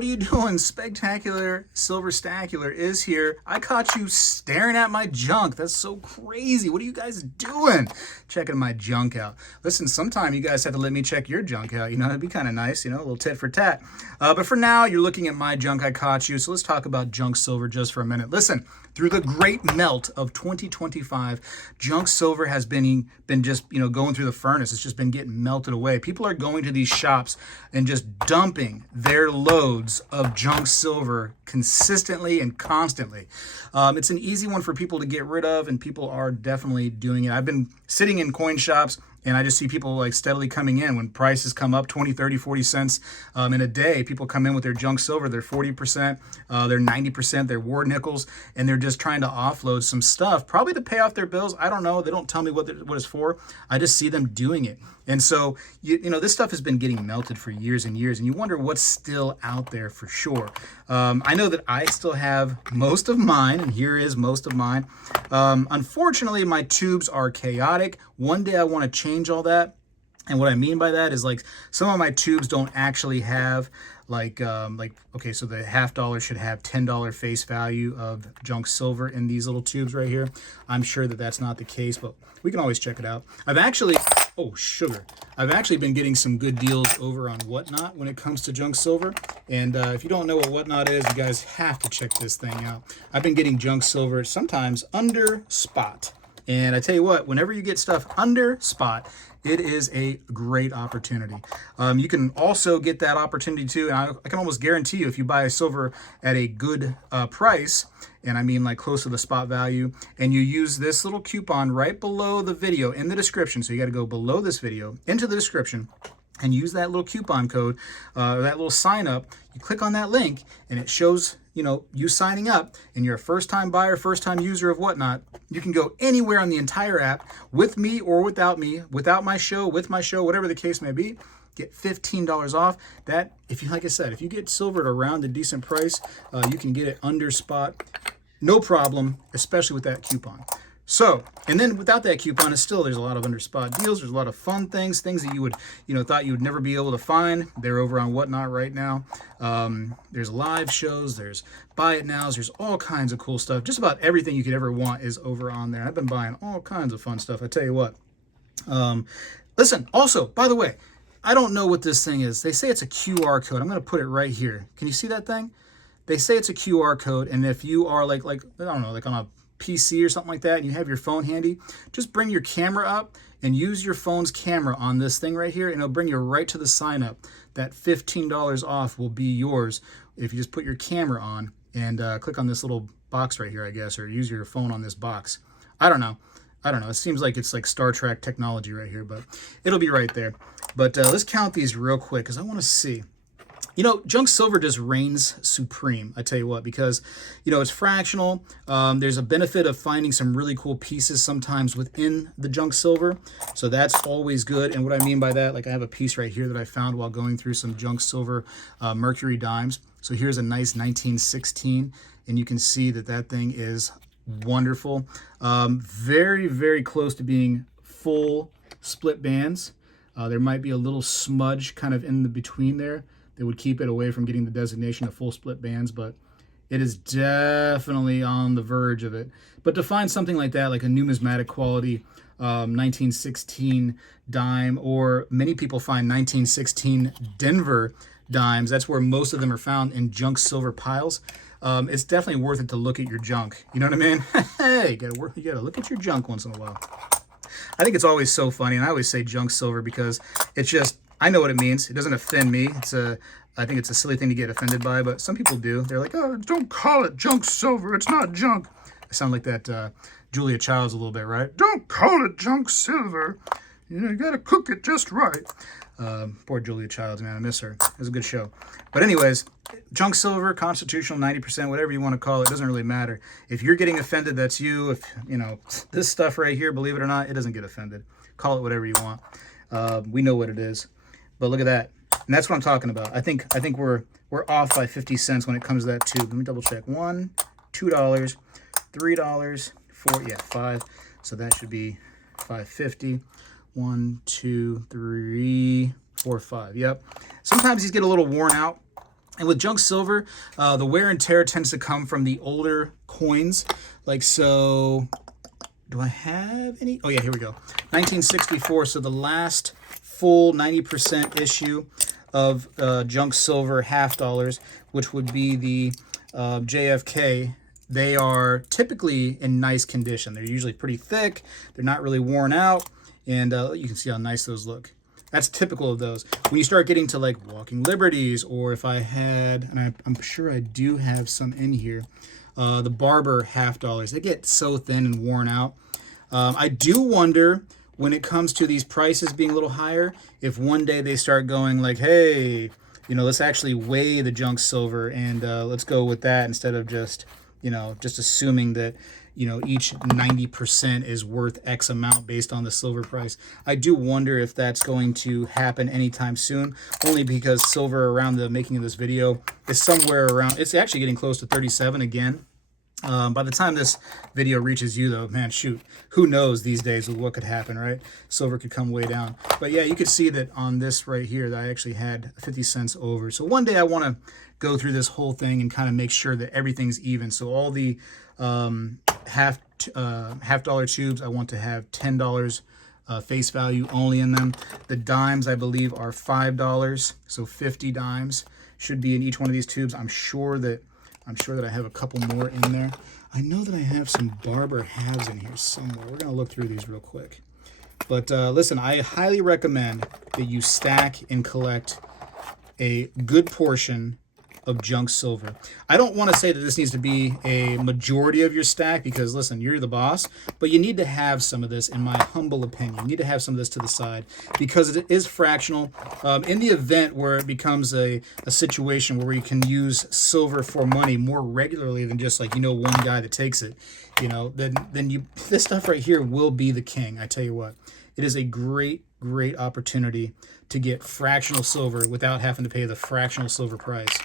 what are you doing? Spectacular Silver Stacular is here. I caught you staring at my junk. That's so crazy. What are you guys doing? Checking my junk out. Listen, sometime you guys have to let me check your junk out. You know, it'd be kind of nice, you know, a little tit for tat. But for now, you're looking at my junk. I caught you. So let's talk about junk silver just for a minute. Listen, through the great melt of 2025, junk silver has been just, you know, going through the furnace. It's just been getting melted away. People are going to these shops and just dumping their loads of junk silver consistently and constantly. It's an easy one for people to get rid of, and people are definitely doing it. I've been sitting in coin shops and I just see people like steadily coming in when prices come up 20, 30, 40 cents in a day. People come in with their junk silver. They're 40%, they're 90%, they're war nickels, and they're just trying to offload some stuff, probably to pay off their bills. I don't know. They don't tell me what it's for. I just see them doing it. And so, you know, this stuff has been getting melted for years and years, and you wonder what's still out there for sure. I know that I still have most of mine, and here is most of mine. Unfortunately, my tubes are chaotic. One day I want to change all that. And what I mean by that is, like, some of my tubes don't actually have okay, so the $50 should have $10 face value of junk silver in these little tubes right here. I'm sure that that's not the case, but we can always check it out. I've actually been getting some good deals over on Whatnot when it comes to junk silver. And if you don't know what Whatnot is, you guys have to check this thing out. I've been getting junk silver sometimes under spot. And I tell you what, whenever you get stuff under spot, it is a great opportunity. You can also get that opportunity too, and I can almost guarantee you, if you buy a silver at a good price, and I mean like close to the spot value, and you use this little coupon right below the video in the description, so you got to go below this video into the description and use that little coupon code, that little sign up. You click on that link and it shows, you know, you signing up, and you're a first-time buyer, first-time user of Whatnot. You can go anywhere on the entire app with me or without me, without my show, with my show, whatever the case may be. Get $15 off. That, if you, like I said, if you get silver at around a decent price, you can get it under spot, no problem, especially with that coupon. So, and then without that coupon, it's still, there's a lot of under spot deals. There's a lot of fun things that you would, you know, thought you would never be able to find. They're over on Whatnot right now. There's live shows, there's buy it nows, there's all kinds of cool stuff. Just about everything you could ever want is over on there. I've been buying all kinds of fun stuff. I tell you what. Listen, also, by the way, I don't know what this thing is. They say it's a QR code. I'm going to put it right here. Can you see that thing? They say it's a QR code, and if you are like I don't know, like on a PC or something like that, and you have your phone handy, just bring your camera up and use your phone's camera on this thing right here, and it'll bring you right to the sign up. That $15 off will be yours if you just put your camera on and click on this little box right here, I guess, or use your phone on this box. I don't know. It seems like it's like Star Trek technology right here, but it'll be right there. But let's count these real quick because I want to see. You know, junk silver just reigns supreme, I tell you what, because, you know, it's fractional. There's a benefit of finding some really cool pieces sometimes within the junk silver. So that's always good. And what I mean by that, like I have a piece right here that I found while going through some junk silver mercury dimes. So here's a nice 1916, and you can see that that thing is wonderful. Very, very close to being full split bands. There might be a little smudge kind of in the between there. It would keep it away from getting the designation of full split bands, but it is definitely on the verge of it. But to find something like that, like a numismatic quality 1916 dime, or many people find 1916 Denver dimes, that's where most of them are found, in junk silver piles. It's definitely worth it to look at your junk. You know what I mean? Hey, you gotta look at your junk once in a while. I think it's always so funny, and I always say junk silver because it's just, I know what it means. It doesn't offend me. I think it's a silly thing to get offended by, but some people do. They're like, oh, don't call it junk silver. It's not junk. I sound like that Julia Childs a little bit, right? Don't call it junk silver. You know, you got to cook it just right. Poor Julia Childs, man. I miss her. It was a good show. But anyways, junk silver, constitutional, 90%, whatever you want to call it, doesn't really matter. If you're getting offended, that's you. If, you know, this stuff right here, believe it or not, it doesn't get offended. Call it whatever you want. We know what it is. But look at that. And that's what I'm talking about. I think we're off by 50 cents when it comes to that tube. Let me double check. $1, $2, $3, $4, yeah, 5. So that should be $5.50. 1, 2, 3, 4, 5. Yep. Sometimes these get a little worn out. And with junk silver, the wear and tear tends to come from the older coins. Like so, do I have any? Oh yeah, here we go. 1964, so the last full 90% issue of junk silver $half, which would be the JFK. They are typically in nice condition. They're usually pretty thick. They're not really worn out. And you can see how nice those look. That's typical of those. When you start getting to like Walking Liberties, or if I had, and I'm sure I do have some in here, the Barber $half, they get so thin and worn out. I do wonder, when it comes to these prices being a little higher, if one day they start going like, hey, you know, let's actually weigh the junk silver and let's go with that instead of just, you know, just assuming that, you know, each 90% is worth X amount based on the silver price. I do wonder if that's going to happen anytime soon, only because silver around the making of this video is somewhere around, it's actually getting close to 37 again. By the time this video reaches you, though, man, shoot, who knows these days with what could happen, right? Silver could come way down. But yeah, you could see that on this right here that I actually had 50 cents over. So one day I want to go through this whole thing and kind of make sure that everything's even. So all the half dollar tubes, I want to have $10 face value only in them. The dimes, I believe, are $5. So 50 dimes should be in each one of these tubes. I'm sure that I have a couple more in there. I know that I have some Barber halves in here somewhere. We're going to look through these real quick. But listen, I highly recommend that you stack and collect a good portion of junk silver. I don't want to say that this needs to be a majority of your stack because, listen, you're the boss, but you need to have some of this, in my humble opinion. You need to have some of this to the side because it is fractional. In the event where it becomes a situation where you can use silver for money more regularly than just like, you know, one guy that takes it, you know, then this stuff right here will be the king. I tell you what, it is a great opportunity to get fractional silver without having to pay the fractional silver price.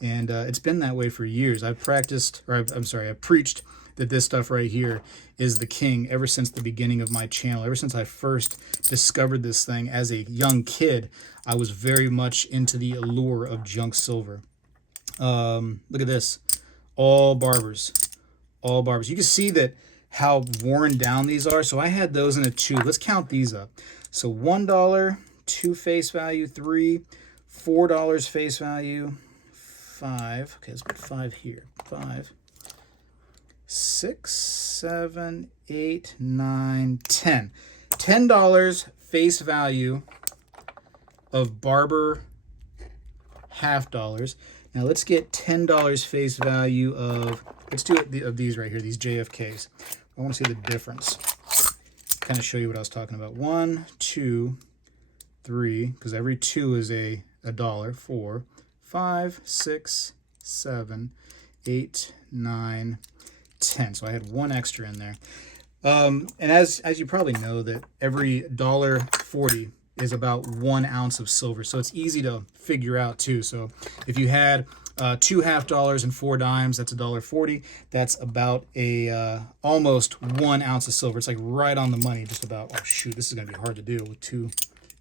And it's been that way for years. I've preached that this stuff right here is the king ever since the beginning of my channel. Ever since I first discovered this thing as a young kid, I was very much into the allure of junk silver. Look at this. All Barbers. All Barbers. You can see that how worn down these are. So I had those in a tube. Let's count these up. So $1, 2 face value, 3, $4 face value, 5. Okay, let's put 5 here. 5, 6, 7, 8, 9, 10. $10 face value of Barber $half. Now let's get $10 face value of, let's do it of these right here, these JFKs. I want to see the difference. Kind of show you what I was talking about. 1, 2, 3, because every 2 is a dollar. 4, 5, 6, 7, 8, 9, 10. So I had 1 extra in there. And as you probably know, that every $1.40 is about 1 ounce of silver. So it's easy to figure out too. So if you had 2 $half and 4 dimes, that's $1.40. That's about a almost 1 ounce of silver. It's like right on the money, just about. Oh shoot, this is gonna be hard to do with 2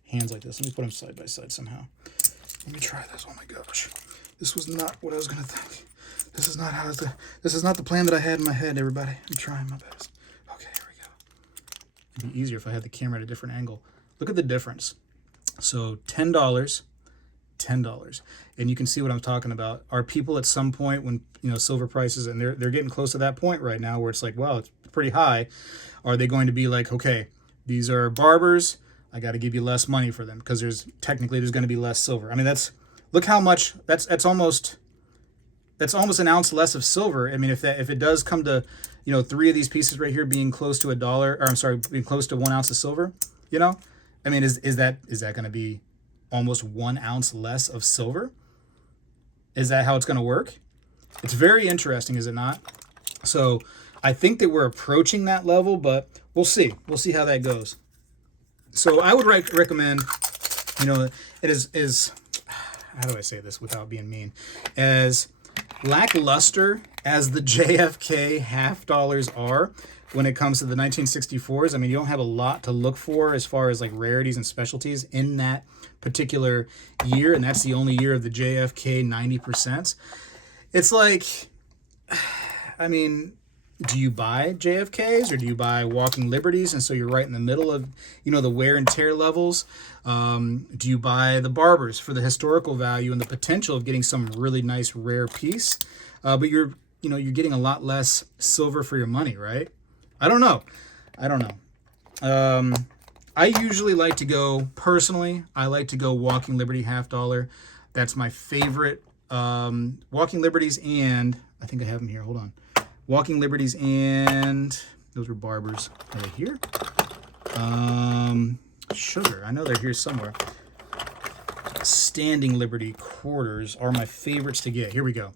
hands like this. Let me put them side by side somehow. Let me try this. Oh my gosh, this was not what I was gonna think. This is not this is not the plan that I had in my head, everybody. I'm trying my best. Okay, here we go. It'd be easier if I had the camera at a different angle. Look at the difference. So $10, $10, and you can see what I'm talking about. Are people at some point when, you know, silver prices, and they're getting close to that point right now where it's like, wow, it's pretty high. Are they going to be like, okay, these are Barbers, I got to give you less money for them because there's going to be less silver. I mean, look how much that's almost an ounce less of silver. I mean, if it does come to, you know, 3 of these pieces right here being close to being close to 1 ounce of silver, you know, I mean, is that going to be almost 1 ounce less of silver? Is that how it's going to work? It's very interesting, is it not? So I think that we're approaching that level, but we'll see. We'll see how that goes. So I would recommend, you know, it is how do I say this without being mean? As lackluster as the JFK half dollars are when it comes to the 1964s, I mean, you don't have a lot to look for as far as like rarities and specialties in that particular year, and that's the only year of the JFK 90%. It's like, I mean, do you buy JFKs or do you buy Walking Liberties? And so you're right in the middle of, the wear and tear levels. Do you buy the Barbers for the historical value and the potential of getting some really nice rare piece? But you're getting a lot less silver for your money, right? I don't know. I usually like to go, personally, I like to go Walking Liberty half dollar. That's my favorite. Walking Liberties, and I think I have them here. Hold on. Walking Liberties, and those were Barbers. Are they here? Sugar. I know they're here somewhere. Standing Liberty quarters are my favorites to get. Here we go.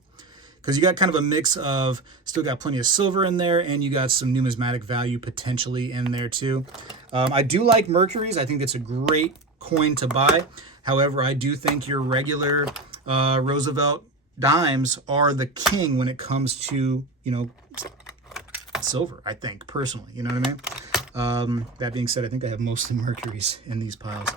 Because you got kind of a mix of, still got plenty of silver in there, and you got some numismatic value potentially in there too. I do like Mercuries. I think it's a great coin to buy. However, I do think your regular Roosevelt dimes are the king when it comes to, silver, I think, personally. You know what I mean? That being said, I think I have most of the Mercuries in these piles.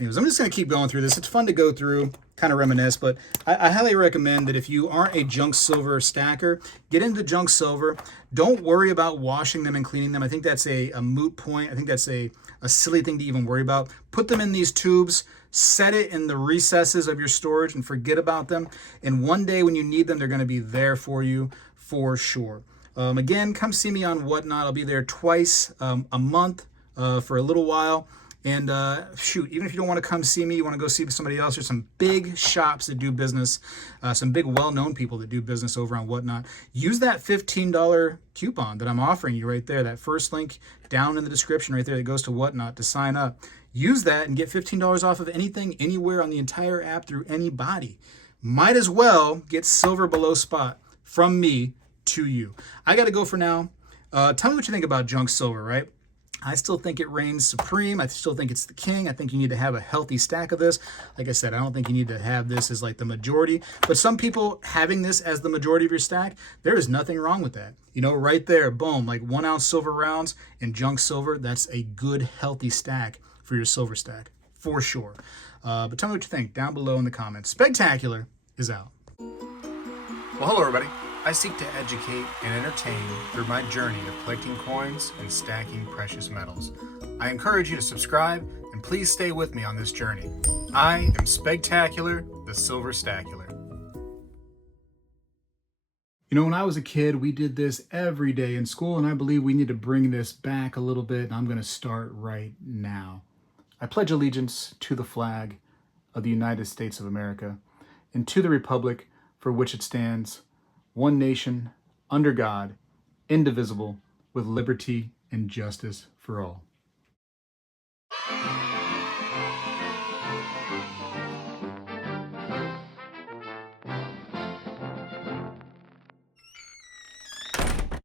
Anyways, I'm just going to keep going through this. It's fun to go through, kind of reminisce, but I highly recommend that if you aren't a junk silver stacker, get into junk silver. Don't worry about washing them and cleaning them. I think that's a moot point. I think that's a silly thing to even worry about. Put them in these tubes, set it in the recesses of your storage, and forget about them. And one day when you need them, they're going to be there for you for sure. Again, come see me on Whatnot. I'll be there twice a month for a little while. And shoot, even if you don't want to come see me, you want to go see somebody else, there's some big shops that do business, some big well-known people that do business over on Whatnot. Use that $15 coupon that I'm offering you right there, that first link down in the description right there that goes to Whatnot to sign up. Use that and get $15 off of anything, anywhere on the entire app through anybody. Might as well get silver below spot from me to you. I got to go for now. Tell me what you think about junk silver, right? I still think it reigns supreme. I still think it's the king. I think you need to have a healthy stack of this. Like I said, I don't think you need to have this as like the majority. But some people having this as the majority of your stack, there is nothing wrong with that. Right there, boom, like 1 ounce silver rounds and junk silver. That's a good, healthy stack for your silver stack, for sure. But tell me what you think down below in the comments. Spegtacular is out. Well, hello, everybody. I seek to educate and entertain through my journey of collecting coins and stacking precious metals. I encourage you to subscribe and please stay with me on this journey. I am Spegtacular, the Silver Stacular. When I was a kid, we did this every day in school, and I believe we need to bring this back a little bit, and I'm going to start right now. I pledge allegiance to the flag of the United States of America and to the republic for which it stands, one nation, under God, indivisible, with liberty and justice for all.